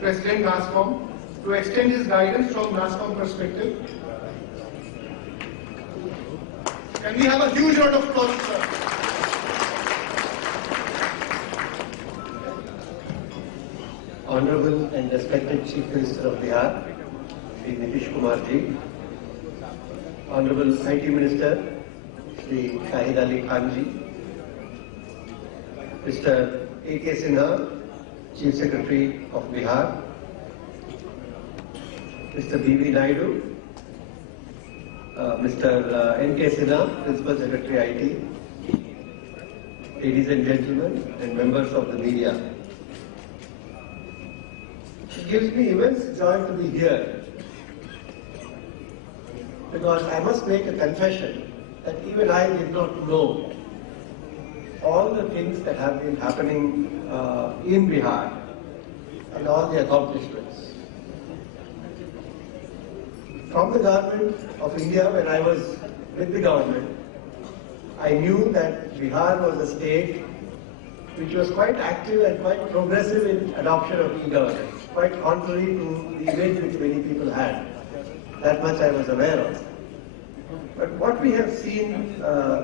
President NASSCOM, to extend his guidance from NASSCOM perspective. Can we have a huge round of applause, sir? Honorable and respected Chief Minister of Bihar, Shri Nitish Kumar ji, Honorable IT Minister, Shri Shahid Ali Khan ji, Mr. A.K. Sinha, Chief Secretary of Bihar, Mr. B.V. Naidu, Mr. N.K. Sinha, Principal Secretary IT, ladies and gentlemen and members of the media. It gives me immense joy to be here because I must make a confession that even I did not know all the things that have been happening in Bihar and all the accomplishments. From the government of India, when I was with the government, I knew that Bihar was a state which was quite active and quite progressive in adoption of e-governance, quite contrary to the image which many people had. That much I was aware of. But what we have seen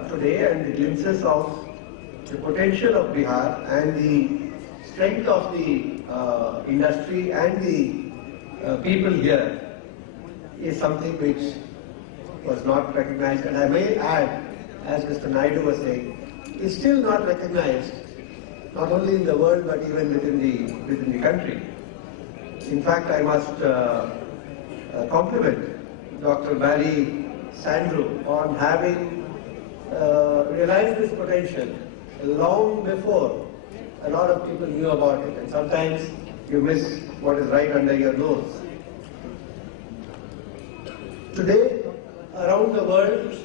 today and the glimpses of the potential of Bihar and the strength of the industry and the people here is something which was not recognized, and I may add, as Mr. Naidu was saying, is still not recognized, not only in the world but even within the country. In fact, I must compliment Dr. Barry Sandro on having realized this potential long before a lot of people knew about it, and sometimes you miss what is right under your nose. Today, around the world,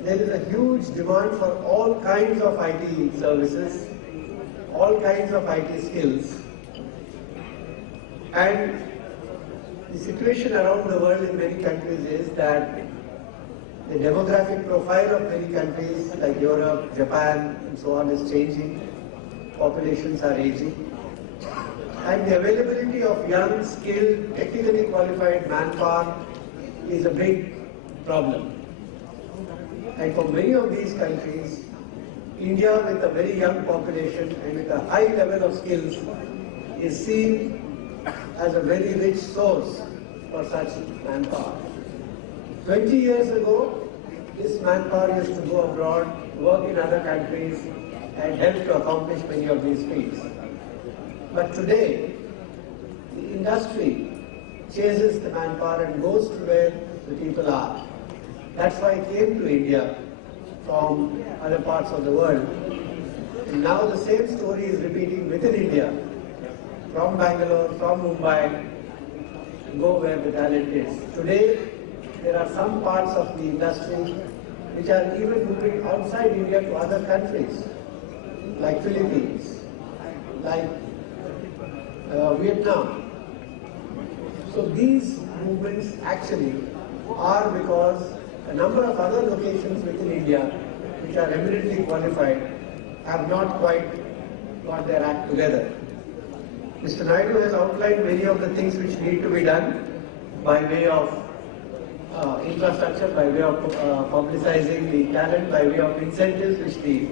there is a huge demand for all kinds of IT services, all kinds of IT skills, and the situation around the world in many countries is that the demographic profile of many countries like Europe, Japan and so on is changing, populations are aging, and the availability of young, skilled, technically qualified manpower is a big problem. And for many of these countries, India with a very young population and with a high level of skills is seen as a very rich source for such manpower. 20 years ago, this manpower used to go abroad, work in other countries and help to accomplish many of these feats. But today, the industry chases the manpower and goes to where the people are. That's why it came to India from other parts of the world. And now the same story is repeating within India, from Bangalore, from Mumbai, to go where the talent is. Today, there are some parts of the industry which are even moving outside India to other countries, like Philippines, like Vietnam. So these movements actually are because a number of other locations within India which are eminently qualified have not quite got their act together. Mr. Naidu has outlined many of the things which need to be done by way of infrastructure, by way of publicizing the talent, by way of incentives, which the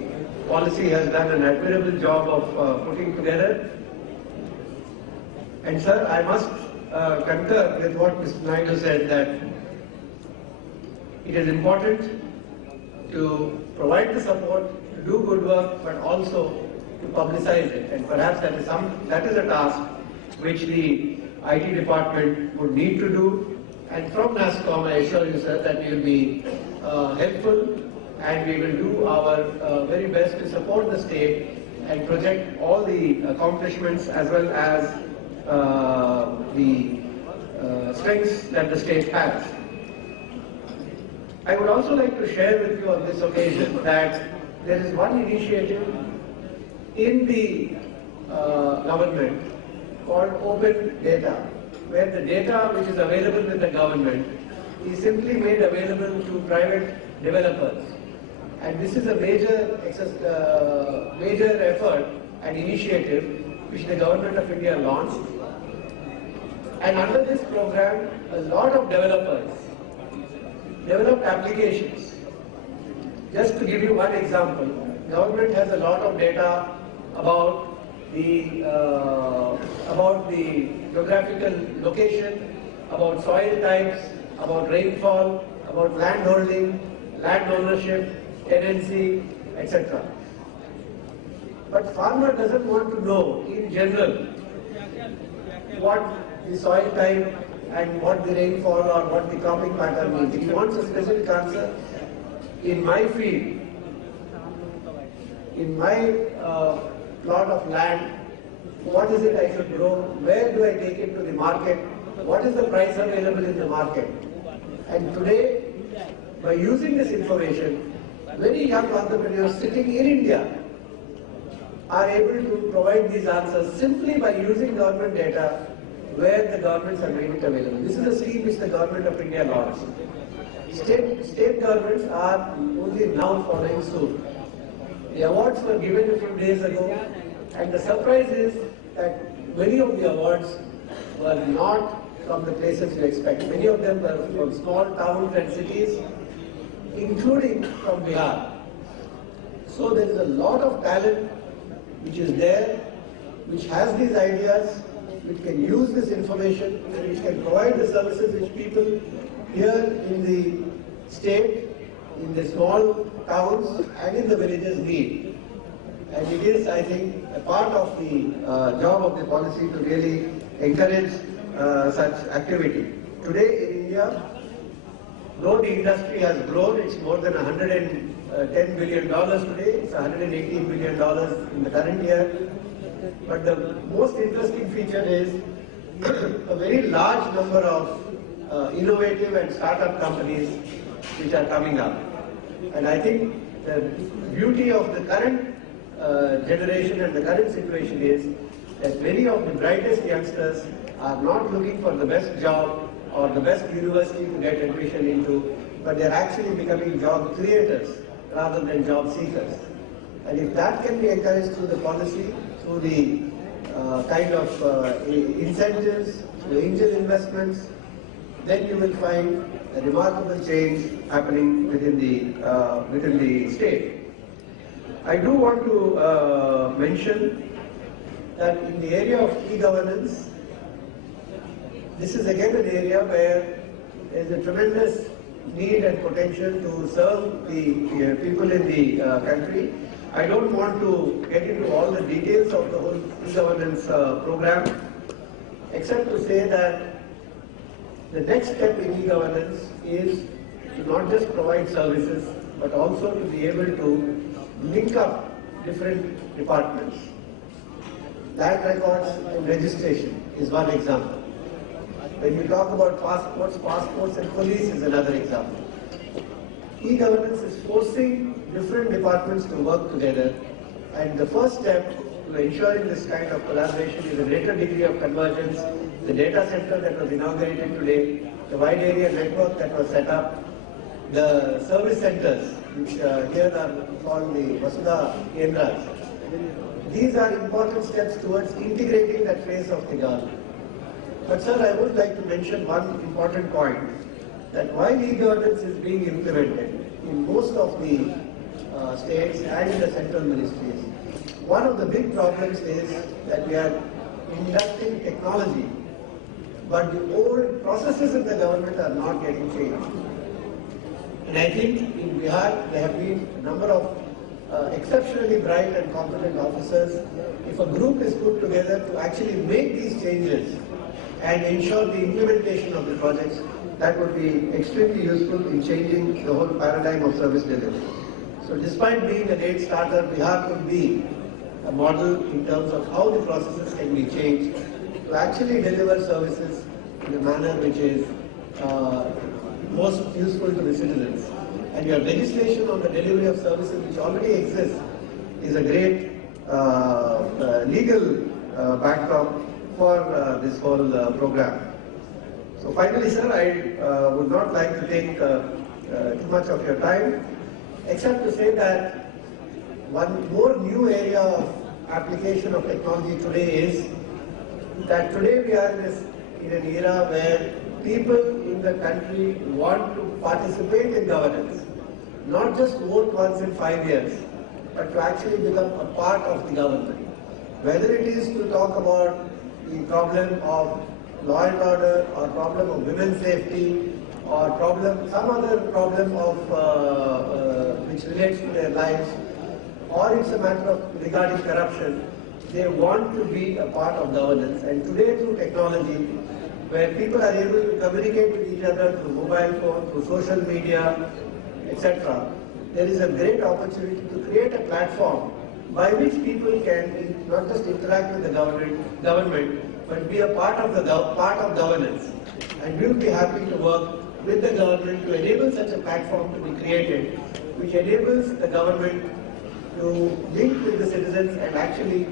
policy has done an admirable job of putting together. And sir, I must concur with what Mr. Naidu said, that it is important to provide the support, to do good work, but also to publicize it. And perhaps that is a task which the IT department would need to do. And from NASSCOM, I assure you, sir, that we will be helpful and we will do our very best to support the state and project all the accomplishments as well as the strengths that the state has. I would also like to share with you on this occasion that there is one initiative in the government called Open Data, where the data which is available with the government is simply made available to private developers. And this is a major effort and initiative which the government of India launched. And under this program, a lot of developers developed applications. Just to give you one example, government has a lot of data about the geographical location, about soil types, about rainfall, about land holding, land ownership, tenancy, etc. But farmer doesn't want to know in general what the soil type and what the rainfall or what the cropping pattern means. He wants a specific answer. In my field, in my plot of land, what is it I should grow? Where do I take it to the market? What is the price available in the market? And today, by using this information, very young entrepreneurs sitting in India are able to provide these answers simply by using government data where the governments have made it available. This is a scheme which the government of India launched. State governments are only now following suit. The awards were given a few days ago, and the surprise is that many of the awards were not from the places you expect. Many of them were from small towns and cities, including from Bihar. So there is a lot of talent which is there, which has these ideas, which can use this information, and which can provide the services which people here in the state, in the small towns and in the villages need. And it is, I think, a part of the job of the policy to really encourage such activity. Today in India, though the industry has grown, it's more than $110 billion today, it's $118 billion in the current year. But the most interesting feature is a very large number of innovative and startup companies which are coming up. And I think the beauty of the current generation and the current situation is that many of the brightest youngsters are not looking for the best job or the best university to get admission into, but they are actually becoming job creators rather than job seekers. And if that can be encouraged through the policy, through the kind of incentives, through angel investments, then you will find a remarkable change happening within the state. I do want to mention that in the area of e-governance, this is again an area where there is a tremendous need and potential to serve the people in the country. I don't want to get into all the details of the whole e-governance program, except to say that the next step in e-governance is to not just provide services, but also to be able to link up different departments. Land records and registration is one example. When you talk about passports and police is another example. E-governance is forcing different departments to work together, and the first step to ensuring this kind of collaboration is a greater degree of convergence. The data center that was inaugurated today, the wide area network that was set up, the service centers, which here are called the Vasudha Kendras. These are important steps towards integrating that phase of the government. But sir, I would like to mention one important point, that while e-governance is being implemented in most of the states and in the central ministries, one of the big problems is that we are inducting technology, but the old processes in the government are not getting changed. And I think in Bihar there have been a number of exceptionally bright and competent officers. If a group is put together to actually make these changes and ensure the implementation of the projects, that would be extremely useful in changing the whole paradigm of service delivery. So despite being a late starter, Bihar could be a model in terms of how the processes can be changed to actually deliver services in a manner which is most useful to the citizens. And your legislation on the delivery of services which already exists is a great legal backdrop for this whole program. So finally, sir, I would not like to take too much of your time, except to say that one more new area of application of technology today is that today we are in this in an era where people in the country want to participate in governance, not just vote once in 5 years, but to actually become a part of the government. Whether it is to talk about the problem of law and order, or problem of women's safety, or some other problem of which relates to their lives, or it's a matter of regarding corruption, they want to be a part of governance. And today through technology, where people are able to communicate with each other through mobile phone, through social media, etc., there is a great opportunity to create a platform by which people can not just interact with the government, but be a part of governance. And we will be happy to work with the government to enable such a platform to be created, which enables the government to link with the citizens and actually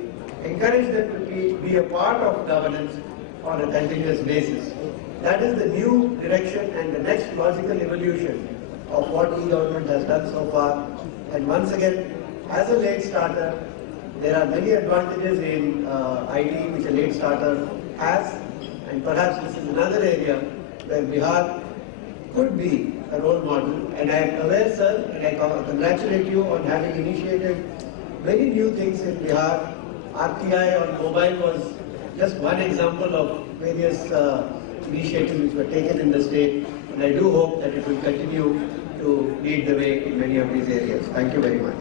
encourage them to be a part of governance on a continuous basis. That is the new direction and the next logical evolution of what e-government has done so far. And once again, as a late starter, there are many advantages in IT which a late starter has, and perhaps this is another area where Bihar could be a role model. And I am aware, sir, and I congratulate you on having initiated many new things in Bihar. RTI on mobile was just one example of various initiatives which were taken in the state, and I do hope that it will continue to lead the way in many of these areas. Thank you very much.